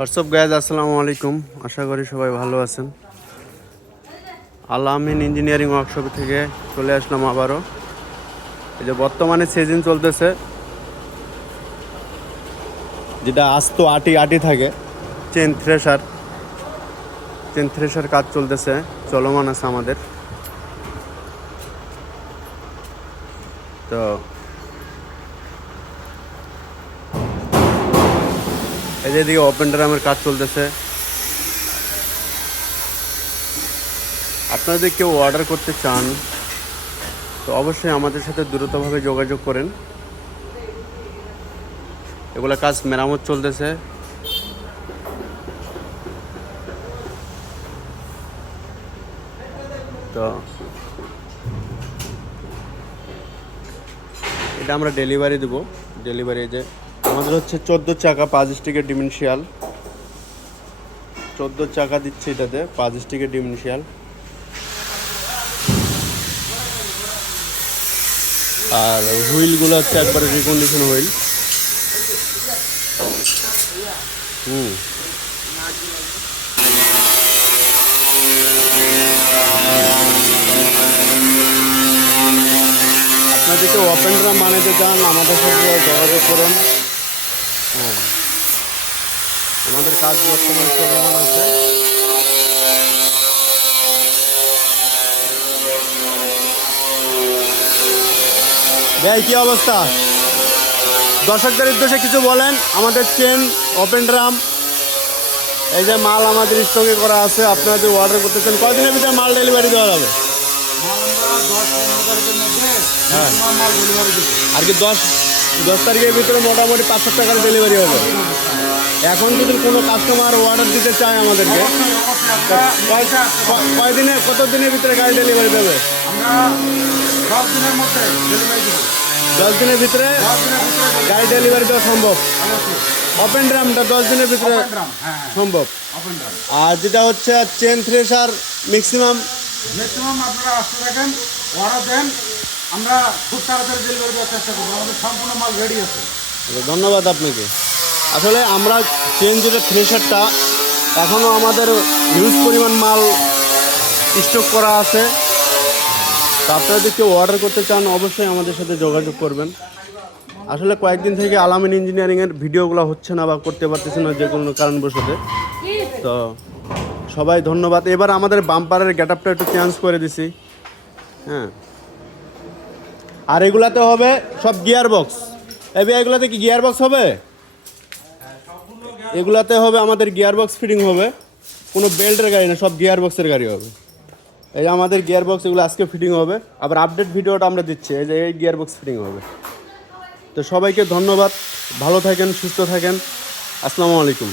WhatsApp guys, আসসালামু আলাইকুম। আশা করি সবাই ভালো আছেন। আল আমিন ইঞ্জিনিয়ারিং ওয়ার্কশপ থেকে চলে আসলাম আবারও। এই যে বর্তমানে সিজন চলতেছে, যেটা আস্ত আটি আটি থাকে, চেন থ্রেশার কাজ চলতেছে, চলমান আছে আমাদের। তো এই যে এদিকে ওপেন ড্রামের কাজ চলতেছে। আপনারা যদি কেউ অর্ডার করতে চান তো অবশ্যই আমাদের সাথে দ্রুতভাবে যোগাযোগ করেন। এগুলা কাজ মেরামত চলতেছে। তো এটা আমরা ডেলিভারি দেবো। ডেলিভারি যে আমাদের হচ্ছে 14 চাকা 5 স্টিকের ডিমেনশিয়াল, 14 চাকা দিচ্ছে এটাতে 5 স্টিকের ডিমেনশিয়াল। আর হুইলগুলো হচ্ছে একবারে রিকন্ডিশন হুইল। আপনাদেরকে ওপেন ড্রাম বানাতে চান আমাদের সাথে যোগাযোগ করুন। হ্যাঁ, আমাদের কাজ বর্তমানে চলমান আছে। ভাই কি অবস্থা? দর্শকদের উদ্দেশ্যে কিছু বলেন। আমাদের চেন ওপেন ড্রাম, এই যে মাল আমাদের স্টকে করা আছে। আপনারা যদি অর্ডার করতে চান কয়দিনের ভিতরে মাল ডেলিভারি দেওয়া যাবে? হ্যাঁ, আর কি 10 তারিখের ভিতরে মোটামুটি 500 টাকার ডেলিভারি হবে। এখন যদি কোনো কাস্টমার অর্ডার দিতে চায় আমাদেরকে, কয়দিনে কত দিনের ভিতরে গাড়ি ডেলিভারি দেবে? 10 দিনের ভিতরে গাড়ি ডেলিভারি দেওয়া সম্ভব। ওপেন ড্রামটা 10 দিনের ভিতরে সম্ভব। আর যেটা হচ্ছে চেন থ্রেশার ম্যাক্সিমাম আপনারা আসতে থাকেন, অর্ডার দেন, আমরা খুব তাড়াতাড়ি ডেলিভারি দেওয়ার চেষ্টা করবো। আমাদের সম্পূর্ণ মাল রেডি আছে। ধন্যবাদ আপনাকে। আসলে আমরা চেন যেটা থ্রেশারটা এখনও আমাদের হিউজ পরিমাণ মাল স্টক করা আছে। তো আপনারা যদি কেউ অর্ডার করতে চান অবশ্যই আমাদের সাথে যোগাযোগ করবেন। আসলে কয়েকদিন থেকে আল আমিন ইঞ্জিনিয়ারিংয়ের ভিডিওগুলো হচ্ছে না বা করতে পারতেছে না যে কোনো কারণবশত। তো সবাই ধন্যবাদ। এবার আমাদের বাম্পারের গেট আপটা একটু চেঞ্জ করে দিছি। হ্যাঁ, আর এগুলাতে হবে সব গিয়ার বক্স। এগুলাতে কি গিয়ার বক্স হবে? এগুলাতে হবে আমাদের গিয়ার বক্স ফিটিং হবে। কোনো বেল্টের গাড়ি না, সব গিয়ার বক্সের গাড়ি হবে। এই যে আমাদের গিয়ার বক্স, এগুলো আজকে ফিটিং হবে। আবার আপডেট ভিডিওটা আমরা দিচ্ছি, এই যে এই গিয়ার বক্স ফিটিং হবে। তো সবাইকে ধন্যবাদ। ভালো থাকেন, সুস্থ থাকেন। আসসালামু আলাইকুম।